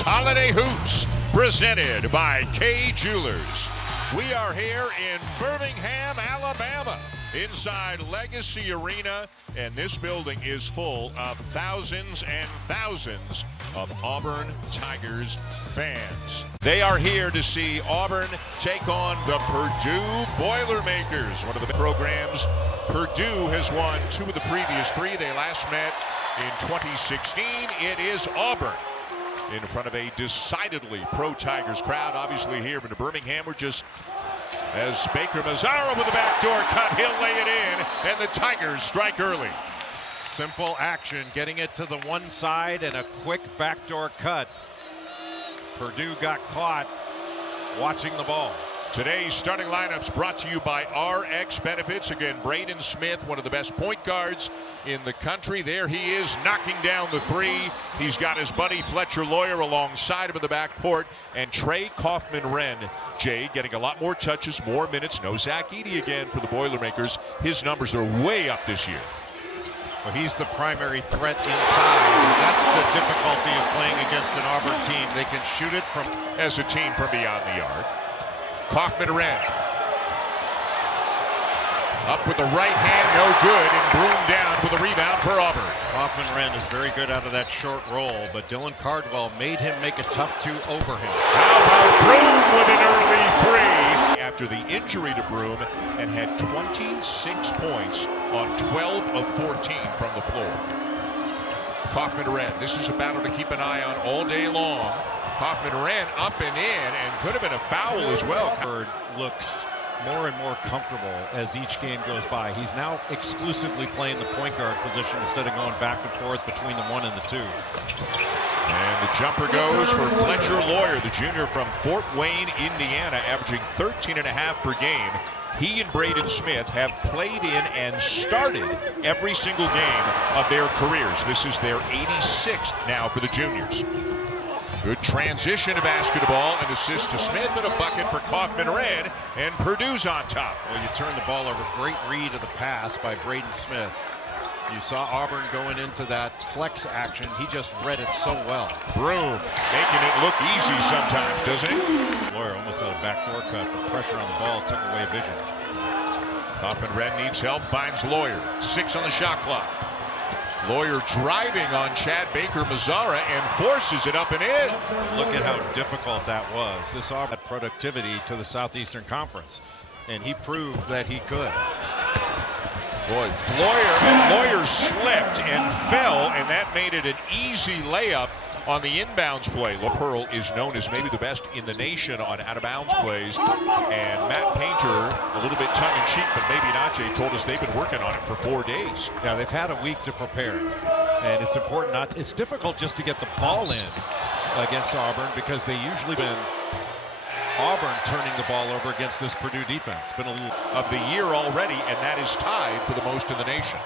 is Holiday Hoops, presented by Kay Jewelers. We are here in Birmingham, Alabama, inside Legacy Arena, and this building is full of thousands and thousands of Auburn Tigers fans. They are here to see Auburn take on the Purdue Boilermakers, one of the programs. Purdue has won two of the previous three. They last met in 2016. It is Auburn in front of a decidedly pro-Tigers crowd. Obviously here in Birmingham, we're just as Baker Mazzara with a backdoor cut. He'll lay it in, and the Tigers strike early. Simple action, getting it to the one side and a quick backdoor cut. Purdue got caught watching the ball. Today's starting lineups brought to you by RX Benefits. Again, Braden Smith, one of the best point guards in the country. There he is, knocking down the three. He's got his buddy Fletcher Lawyer alongside him in the backcourt. And Trey Kaufman-Renn, Jay, getting a lot more touches, more minutes. No Zach Edey again for the Boilermakers. His numbers are way up this year. Well, he's the primary threat inside. That's the difficulty of playing against an Auburn team. They can shoot it from as a team from beyond the arc. Kaufman-Renn up with the right hand, no good, and Broom down with a rebound for Auburn. Kaufman-Renn is very good out of that short roll, but Dylan Cardwell made him make a tough two over him. How about Broom with an early three after the injury to Broom, and had 26 points on 12 of 14 from the floor. Kaufman-Renn, this is a battle to keep an eye on all day long. Kaufman-Renn up and in, and could have been a foul as well. Bird looks more and more comfortable as each game goes by. He's now exclusively playing the point guard position instead of going back and forth between the one and the two. And the jumper goes for Fletcher Lawyer, the junior from Fort Wayne, Indiana, averaging 13.5 per game. He and Braden Smith have played in and started every single game of their careers. This is their 86th now for the juniors. Good transition to basketball, an assist to Smith, and a bucket for Kaufman-Renn, and Purdue's on top. Well, you turn the ball over. Great read of the pass by Braden Smith. You saw Auburn going into that flex action. He just read it so well. Broom making it look easy sometimes, doesn't it? Lawyer almost had a backdoor cut, but pressure on the ball took away vision. Kaufman-Renn needs help, finds Lawyer. 6 on the shot clock. Lawyer driving on Chad Baker Mazzara and forces it up and in. Look at how difficult that was. This Auburn had productivity to the Southeastern Conference, and he proved that he could. Boy, Lawyer slipped and fell, and that made it an easy layup on the inbounds play. Pearl is known as maybe the best in the nation on out-of-bounds plays, and Matt Painter, a little bit tongue-in-cheek, but maybe not, Jay, told us they've been working on it for 4 days. Yeah, they've had a week to prepare, and it's important not. It's difficult just to get the ball in against Auburn because they usually been Auburn turning the ball over against this Purdue defense. Been a little of the year already, and that is tied for the most in the nation.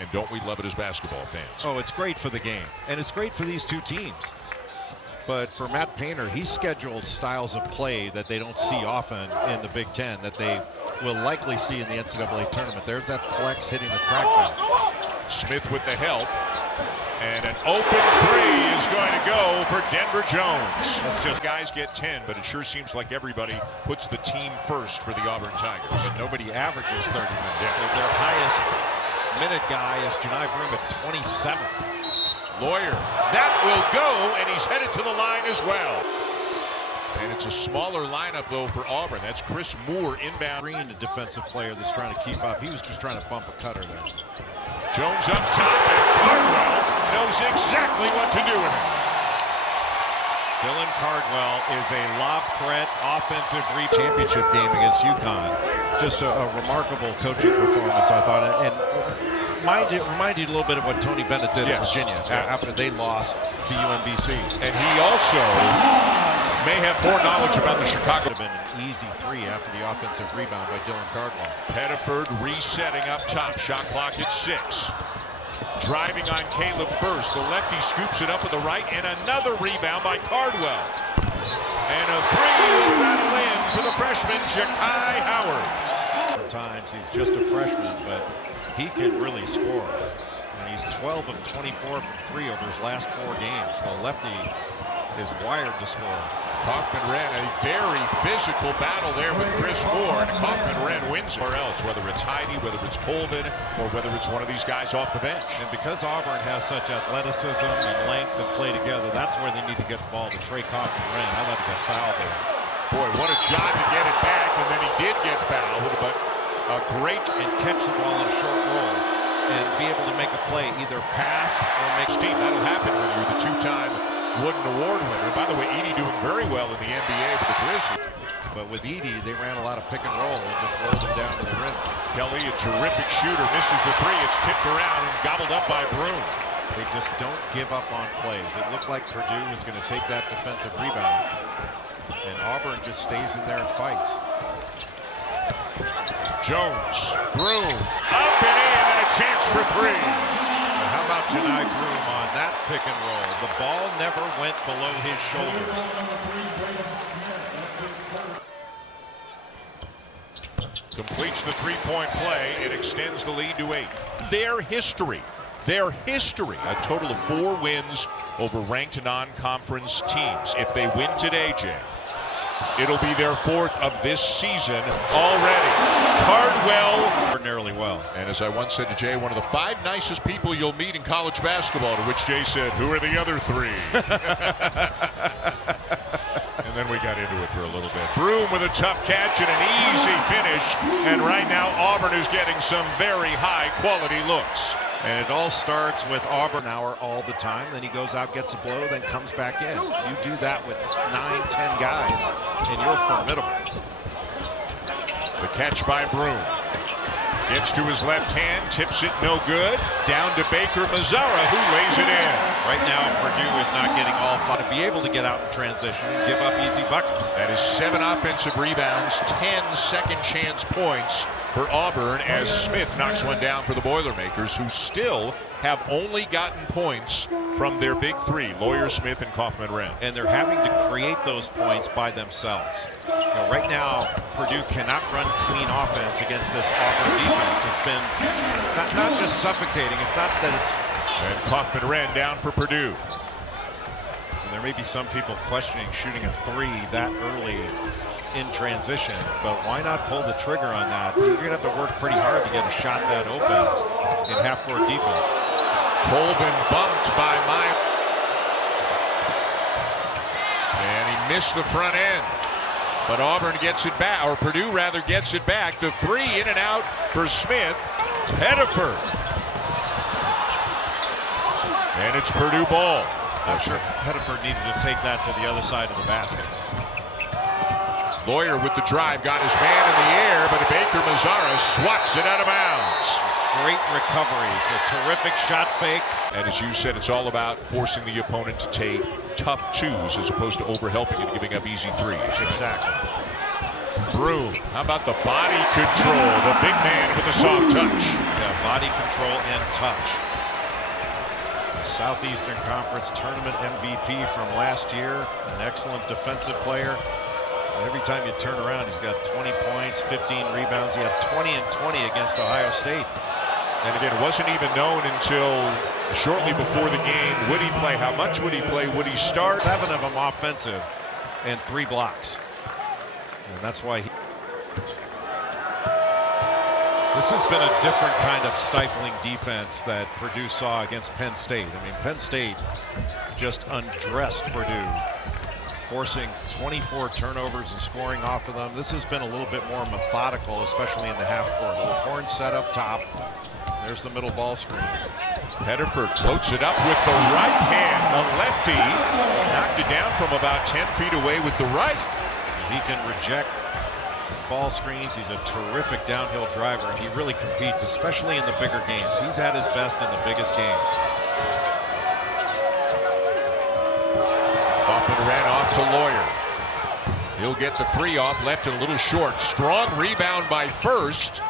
And don't we love it as basketball fans? Oh, it's great for the game, and it's great for these two teams. But for Matt Painter, he's scheduled styles of play that they don't see often in the Big Ten, that they will likely see in the NCAA tournament. There's that flex hitting the crackback. Smith with the help, and an open three is going to go for Denver Jones. That's just guys get 10, but it sure seems like everybody puts the team first for the Auburn Tigers. But nobody averages 30 minutes. Yeah. Their highest minute guy is Janai Broom at 27. Lawyer, that will go, and he's headed to the line as well. And it's a smaller lineup, though, for Auburn. That's Chris Moore inbound. Green, a defensive player that's trying to keep up. He was just trying to bump a cutter there. Jones up top, and Cardwell knows exactly what to do with it. Dylan Cardwell is a lob threat, offensive championship game against UConn. Just a remarkable coaching performance, I thought. And reminded a little bit of what Tony Bennett did at Virginia after they lost to UMBC. And he also may have more knowledge about the Chicago. Would have been an easy three after the offensive rebound by Dylan Cardwell. Pettiford resetting up top. Shot clock at 6. Driving on Caleb first. The lefty scoops it up with the right, and another rebound by Cardwell. And a three will rattle in for the freshman, Ja'Kai Howard. Sometimes he's just a freshman, but he can really score. And he's 12 of 24 from 3 over his last 4 games. The lefty is wired to score. Kaufman ran a very physical battle there with Chris Moore, and Kaufman ran wins or else, whether it's Heide, whether it's Colvin, or whether it's one of these guys off the bench. And because Auburn has such athleticism and length to play together, that's where they need to get the ball to Trey Kaufman ran. I thought he got fouled there. Boy, what a job to get it back, and then he did get fouled, but a great and catch the ball in a short roll and be able to make a play, either pass or make team. That'll happen when you're the two-time Wooden Award winner. And by the way, Edey doing very well in the NBA with the Grizzlies. But with Edey, they ran a lot of pick and roll and just rolled him down to the rim. Kelly, a terrific shooter, misses the three. It's tipped around and gobbled up by Broom. They just don't give up on plays. It looked like Purdue was going to take that defensive rebound, and Auburn just stays in there and fights. Jones, Broom, up and in, and a chance for three. Now, how about Janai Broom on that pick and roll? The ball never went below his shoulders. Completes the three-point play. It extends the lead to 8. Their history, a total of 4 wins over ranked non-conference teams. If they win today, Jay, it'll be their 4th of this season already. Cardwell. Ordinarily well. And as I once said to Jay, one of the 5 nicest people you'll meet in college basketball, to which Jay said, who are the other 3? And then we got into it for a little bit. Broom with a tough catch and an easy finish. And right now, Auburn is getting some very high-quality looks. And it all starts with Auburn hour all the time. Then he goes out, gets a blow, then comes back in. You do that with 9, 10 guys, and you're formidable. The catch by Broom. Gets to his left hand, tips it no good. Down to Baker Mazzara, who lays it in. Right now, Purdue is not getting all 5 to be able to get out in transition and give up easy buckets. That is 7 offensive rebounds, 10 second chance points for Auburn as Smith knocks one down for the Boilermakers, who still have only gotten points from their big 3, Lawyer, Smith, and Kaufman-Renn. And they're having to create those points by themselves. Now, right now, Purdue cannot run clean offense against this Auburn defense. It's been not just suffocating. It's not that it's... And Kaufman-Renn down for Purdue. And there may be some people questioning shooting a 3 that early in transition, but why not pull the trigger on that? You're going to have to work pretty hard to get a shot that open in half-court defense. Colvin bumped by Meyer. And he missed the front end. But Auburn gets it back, or Purdue rather gets it back. The 3 in and out for Smith. Pettiford. And it's Purdue ball. I'm sure Pettiford needed to take that to the other side of the basket. Lawyer with the drive, got his man in the air, but Baker Mazzara swats it out of bounds. Great recoveries, a terrific shot fake. And as you said, it's all about forcing the opponent to take tough 2s as opposed to overhelping and giving up easy 3s. Exactly. Broom, how about the body control? The big man with the soft touch. Yeah, body control and touch. The Southeastern Conference Tournament MVP from last year, an excellent defensive player. Every time you turn around, he's got 20 points, 15 rebounds. He had 20 and 20 against Ohio State. And again, it wasn't even known until shortly before the game. Would he play? How much would he play? Would he start? 7 of them offensive and 3 blocks. And that's why he... This has been a different kind of stifling defense that Purdue saw against Penn State. I mean, Penn State just undressed Purdue, forcing 24 turnovers and scoring off of them. This has been a little bit more methodical, especially in the half court. A little horn set up top. There's the middle ball screen. Pettiford floats it up with the right hand. The lefty knocked it down from about 10 feet away with the right. He can reject ball screens. He's a terrific downhill driver. He really competes, especially in the bigger games. He's at his best in the biggest games. Kaufman ran off to Lawyer. He'll get the 3 off, left it a little short. Strong rebound by First.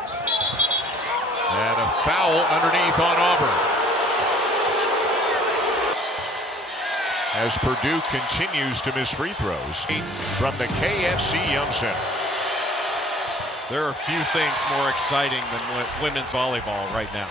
And a foul underneath on Auburn. As Purdue continues to miss free throws from the KFC Yum Center. There are few things more exciting than women's volleyball right now.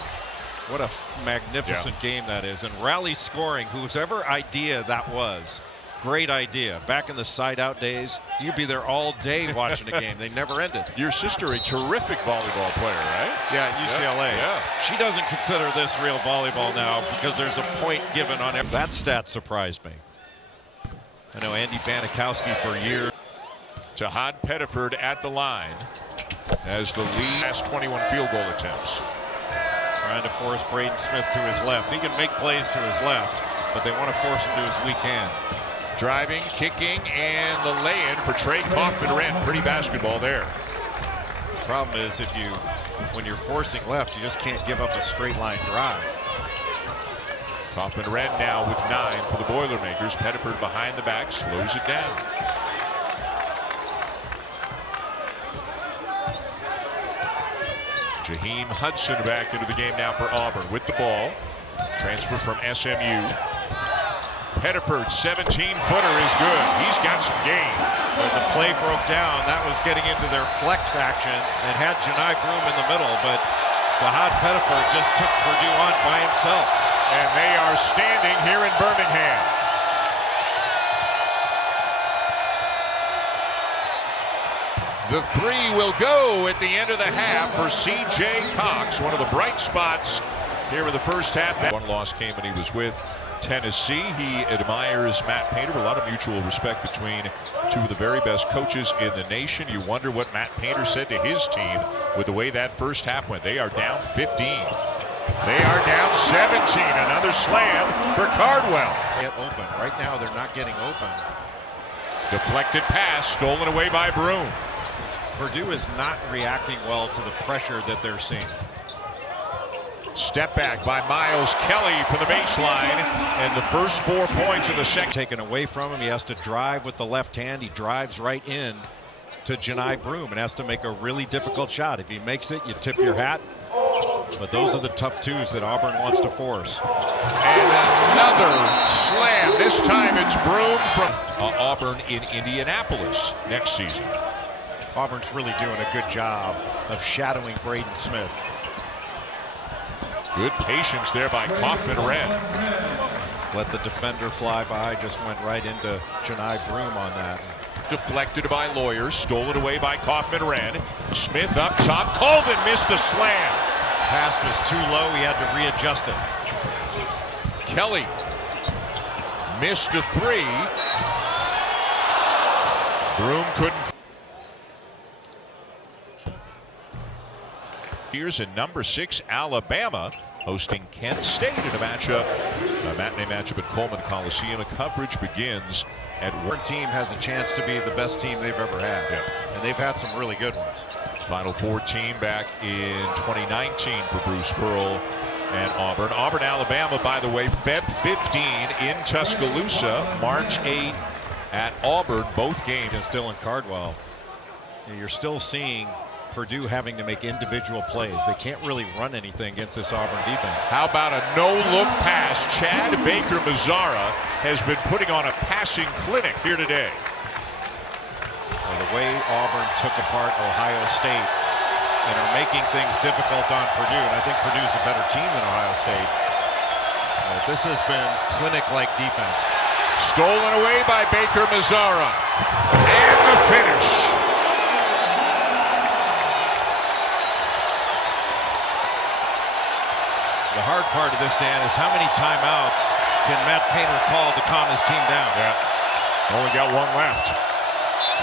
What a magnificent game that is. And rally scoring, whosever idea that was, Great idea. Back in the side-out days, you'd be there all day watching a game. They never ended. Your sister, a terrific volleyball player, right? Yeah, at UCLA. Yeah. She doesn't consider this real volleyball now because there's a point given on it. That stat surprised me. I know Andy Banikowski for years. Jahad Pettiford at the line as the lead has 21 field goal attempts. Trying to force Braden Smith to his left. He can make plays to his left, but they want to force him to his weak hand. Driving, kicking, and the lay-in for Trey Kaufman-Renn. Pretty basketball there. The problem is when you're forcing left, you just can't give up a straight line drive. Kaufman-Renn now with 9 for the Boilermakers. Pettiford behind the back, slows it down. Jaheim Hudson back into the game now for Auburn with the ball. Transfer from SMU. Pettiford, 17-footer is good. He's got some game. When the play broke down, that was getting into their flex action and had Janai Broom in the middle, but Jahad Pettiford just took Purdue on by himself. And they are standing here in Birmingham. The three will go at the end of the half for C.J. Cox, one of the bright spots here in the first half. One loss came when he was with Tennessee. He admires Matt Painter. A lot of mutual respect between two of the very best coaches in the nation. You wonder what Matt Painter said to his team with the way that first half went. They are down 15. They are down 17. Another slam for Cardwell. Get open. Right now they're not getting open. Deflected pass stolen away by Broom. Purdue is not reacting well to the pressure that they're seeing. Step back by Miles Kelly from the baseline, and the first 4 points of the second. Taken away from him, he has to drive with the left hand. He drives right in to Janai Broom and has to make a really difficult shot. If he makes it, you tip your hat. But those are the tough twos that Auburn wants to force. And another slam. This time it's Broom from Auburn in Indianapolis next season. Auburn's really doing a good job of shadowing Braden Smith. Good patience there by Kaufman-Renn. Let the defender fly by, just went right into Janai Broom on that. Deflected by Lawyer, stolen away by Kaufman-Renn. Smith up top, Colvin missed a slam. Pass was too low, he had to readjust it. Kelly missed a three. Broom couldn't. Here's in number 6 Alabama hosting Kent State in a matinee matchup at Coleman Coliseum. Coverage begins at Our team has a chance to be the best team they've ever had, and they've had some really good ones. Final Four team back in 2019 for Bruce Pearl and Auburn. Auburn, Alabama, by the way, Feb 15 in Tuscaloosa, March 8 at Auburn. Both games against Dylan Cardwell. You're still seeing Purdue having to make individual plays. They can't really run anything against this Auburn defense. How about a no-look pass? Chad Baker-Mazzara has been putting on a passing clinic here today. Well, the way Auburn took apart Ohio State and are making things difficult on Purdue, and I think Purdue's a better team than Ohio State. This has been clinic-like defense. Stolen away by Baker-Mazzara. And the finish. The hard part of this, Dan, is how many timeouts can Matt Painter call to calm his team down? Yeah, only got one left.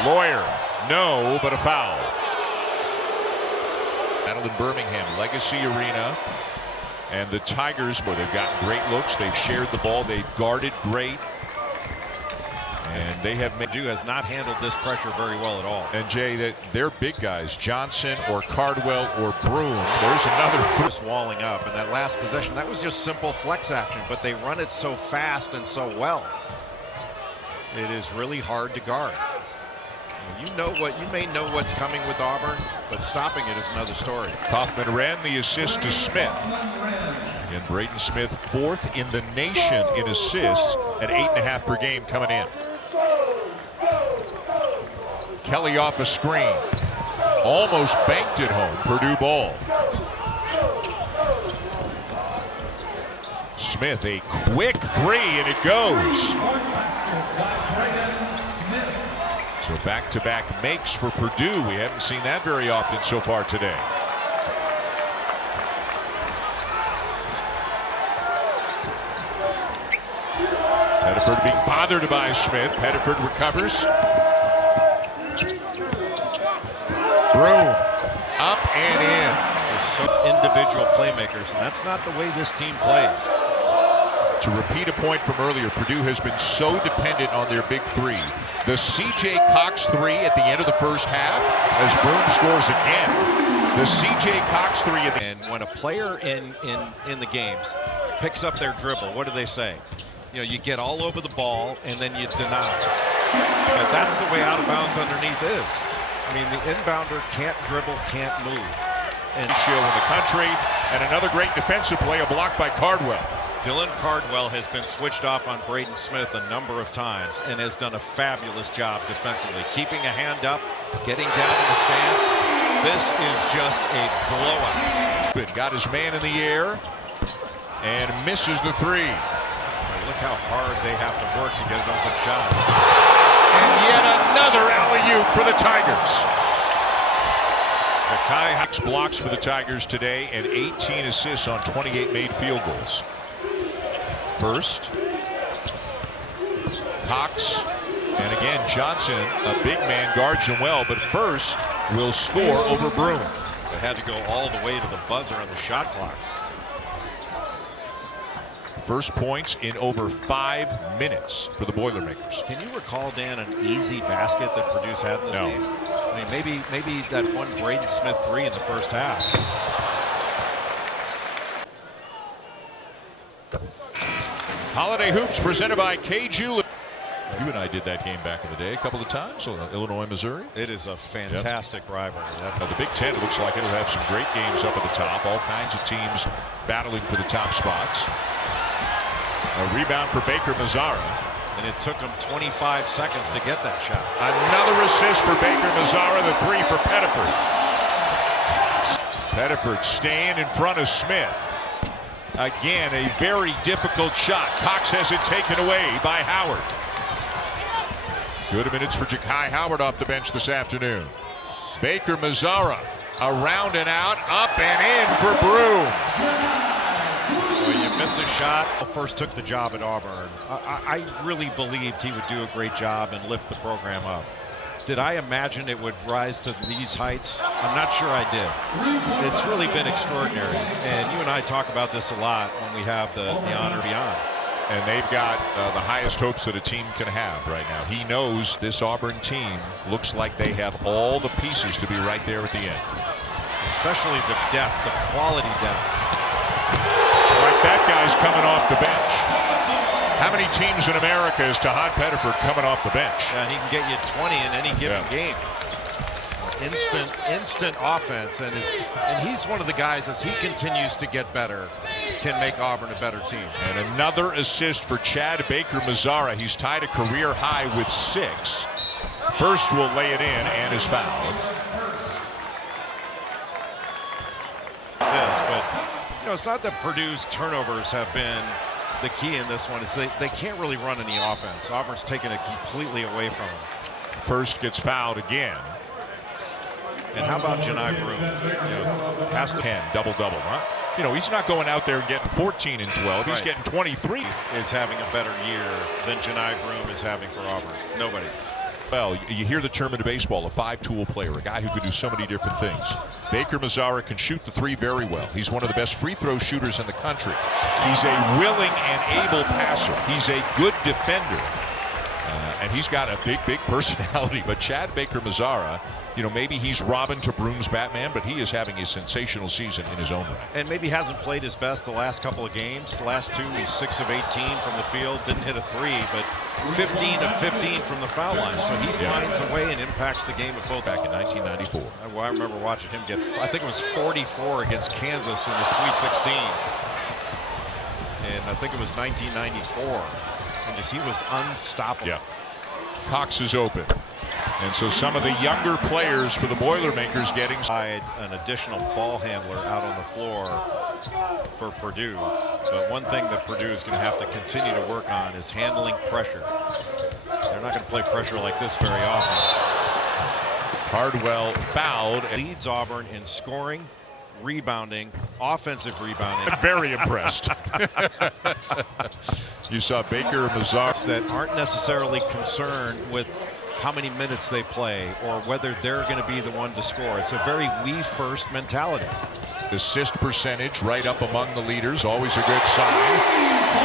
Lawyer, no, but a foul. Battle in Birmingham, Legacy Arena. And the Tigers, boy, they've gotten great looks. They've shared the ball. They've guarded great. And they have made. Purdue has not handled this pressure very well at all. And Jay, they're big guys, Johnson or Cardwell or Broom. There's another just walling up, and that last possession, that was just simple flex action, but they run it so fast and so well. It is really hard to guard. You may know what's coming with Auburn, but stopping it is another story. Kaufman-Renn the assist to Smith. And Braden Smith 4th in the nation in assists at 8.5 per game coming in. Kelly off a screen. Almost banked it home. Purdue ball. Smith Smith, a quick three, and it goes. So back-to-back makes for Purdue. We haven't seen that very often so far today. Pettiford being bothered by Smith. Pettiford recovers. Broom up and in. There's some individual playmakers, and that's not the way this team plays. To repeat a point from earlier, Purdue has been so dependent on their big three. The C.J. Cox three at the end of the first half as Broom scores again. The C.J. Cox three. And when a player in the games picks up their dribble, what do they say? You know, you get all over the ball and then you deny. But that's the way out of bounds underneath is. I mean, the inbounder can't dribble, can't move. And show in the country, and another great defensive play, a block by Cardwell. Dylan Cardwell has been switched off on Braden Smith a number of times and has done a fabulous job defensively, keeping a hand up, getting down in the stance. This is just a blowout. Got his man in the air and misses the three. Look how hard they have to work to get an open shot. And yet another alley-oop for the Tigers. Six blocks for the Tigers today and 18 assists on 28 made field goals. First, Cox, and again Johnson, a big man, guards him well, but first will score over Broom. It had to go all the way to the buzzer on the shot clock. First points in over 5 minutes for the Boilermakers. Can you recall, Dan, an easy basket that Purdue's had in this game? I mean, maybe that one Braden Smith three in the first half. Holiday Hoops presented by K. Jewelers. You and I did that game back in the day a couple of times, Illinois, Missouri. It is a fantastic rivalry. The Big Ten looks like it'll have some great games up at the top. All kinds of teams battling for the top spots. A rebound for Baker Mazzara. And it took him 25 seconds to get that shot. Another assist for Baker Mazzara, the three for Pettiford. Pettiford staying in front of Smith. Again, a very difficult shot. Cox has it taken away by Howard. Good minutes for Ja'Kai Howard off the bench this afternoon. Baker Mazzara around and out, up and in for Broom. Well, you missed a shot. First took the job at Auburn. I really believed he would do a great job and lift the program up. Did I imagine it would rise to these heights? I'm not sure I did. It's really been extraordinary. And you and I talk about this a lot when we have the honor beyond. And they've got the highest hopes that a team can have right now. He knows this Auburn team looks like they have all the pieces to be right there at the end. Especially the depth, the quality depth. Right, that guy's coming off the bench. How many teams in America is Tahad Pettiford coming off the bench? Yeah, and he can get you 20 in any given game. Instant offense, and he's one of the guys, as he continues to get better, can make Auburn a better team. And another assist for Chad Baker Mazzara. He's tied a career high with 6. First will lay it in and is fouled. But it's not that Purdue's turnovers have been the key in this one. Is they can't really run any offense. Auburn's taken it completely away from them. First gets fouled again. And how about Janai Broom? Has to 10 double-double, huh? He's not going out there and getting 14 and 12. He's getting 23. Is having a better year than Janai Broom is having for Auburn. Nobody. Well, you hear the term in baseball, a 5-tool player, a guy who can do so many different things. Baker Mazzara can shoot the three very well. He's one of the best free throw shooters in the country. He's a willing and able passer. He's a good defender. And he's got a big personality. But Chad Baker Mazzara, maybe he's Robin to Broom's Batman, but he is having a sensational season in his own right. And maybe hasn't played his best the last couple of games. The last 2, he's 6 of 18 from the field. Didn't hit a 3, but 15 of 15 from the foul line. So he finds a way and impacts the game at both. Back in 1994. I remember watching him get, I think it was 44 against Kansas in the Sweet 16. And I think it was 1994. And he was unstoppable. Yeah. Cox is open. And so some of the younger players for the Boilermakers getting an additional ball handler out on the floor for Purdue. But one thing that Purdue is going to have to continue to work on is handling pressure. They're not going to play pressure like this very often. Cardwell fouled. Leads Auburn in scoring, rebounding, offensive rebounding. I'm very impressed. You saw Baker Mazar that aren't necessarily concerned with how many minutes they play or whether they're going to be the one to score. It's a very we first mentality. Assist percentage right up among the leaders, always a good sign.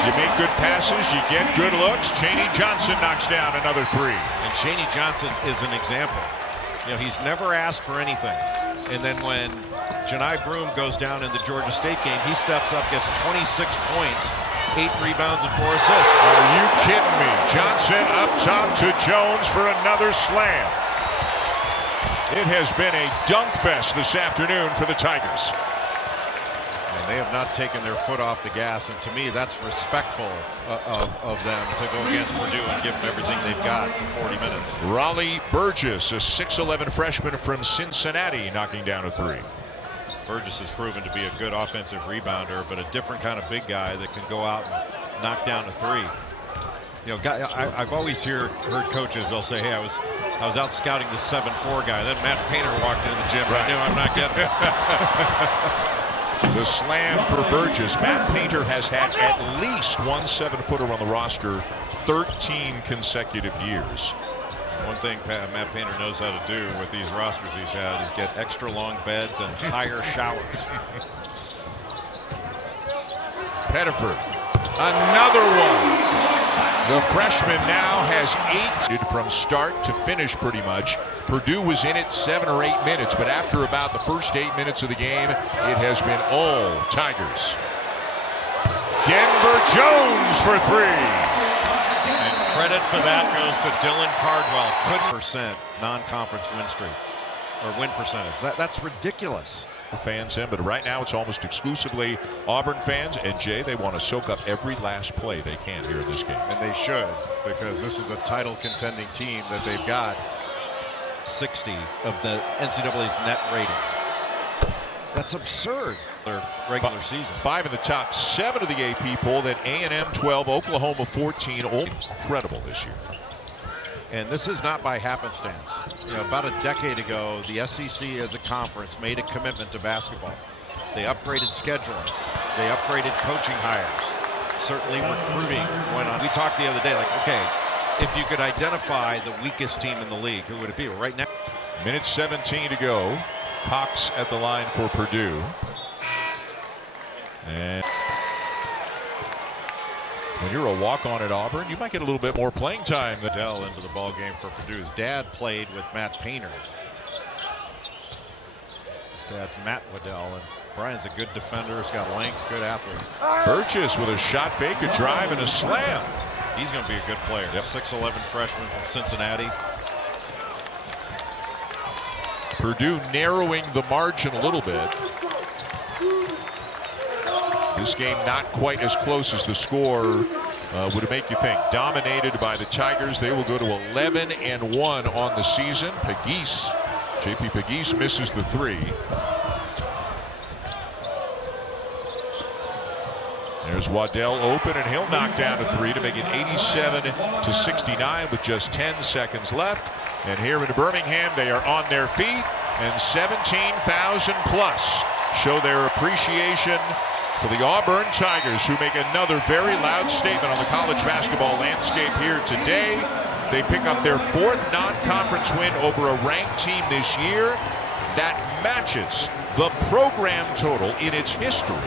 You make good passes, you get good looks. Chaney Johnson knocks down another three. And Chaney Johnson is an example. You know, he's never asked for anything. And then when Janai Broome goes down in the Georgia State game, he steps up, gets 26 points, 8 rebounds and 4 assists. Are you kidding me? Johnson up top to Jones for another slam. It has been a dunk fest this afternoon for the Tigers. And they have not taken their foot off the gas, and to me that's respectful of them to go against Purdue and give them everything they've got for 40 minutes. Raleigh Burgess, a 6'11 freshman from Cincinnati, knocking down a three. Burgess has proven to be a good offensive rebounder, but a different kind of big guy that can go out and knock down a three. You know, I've always heard coaches, they'll say, hey, I was out scouting the 7'4" guy. Then Matt Painter walked in the gym, right. I knew I'm not getting it. The slam for Burgess. Matt Painter has had at least one 7-footer on the roster 13 consecutive years. One thing Matt Painter knows how to do with these rosters he's had is get extra long beds and higher showers. Pettiford, another one. The freshman now has 8 from start to finish pretty much. Purdue was in it 7 or 8 minutes, but after about the first 8 minutes of the game, it has been all Tigers. Denver Jones for 3. And credit for that goes to Dylan Cardwell. Couldn't % non-conference win streak or win percentage. That's ridiculous. Fans in, but right now it's almost exclusively Auburn fans, and Jay, they want to soak up every last play they can here in this game. And they should, because this is a title contending team that they've got 60 of the NCAA's net ratings. That's absurd. Their regular season. 5 in the top 7 of the AP poll, then A&M 12, Oklahoma 14. Incredible this year. And this is not by happenstance. You know, about a decade ago, the SEC as a conference made a commitment to basketball. They upgraded scheduling. They upgraded coaching hires. Certainly recruiting went on. We talked the other day, like, okay, if you could identify the weakest team in the league, who would it be? Right now. Minute 17 to go. Cox at the line for Purdue. And when you're a walk-on at Auburn, you might get a little bit more playing time. Waddell into the ball game for Purdue. His dad played with Matt Painter. His dad's Matt Waddell, and Brian's a good defender. He's got length, good athlete. Burgess with a shot fake, a drive, and a slam. He's going to be a good player. Yep. 6'11 freshman from Cincinnati. Purdue narrowing the margin a little bit. This game not quite as close as the score would make you think. Dominated by the Tigers. They will go to 11-1 on the season. Pegues, JP Pegues misses the 3. There's Waddell open, and he'll knock down a 3 to make it 87-69 with just 10 seconds left. And here in Birmingham, they are on their feet, and 17,000 plus show their appreciation for the Auburn Tigers, who make another very loud statement on the college basketball landscape here today. They pick up their 4th non-conference win over a ranked team this year. That matches the program total in its history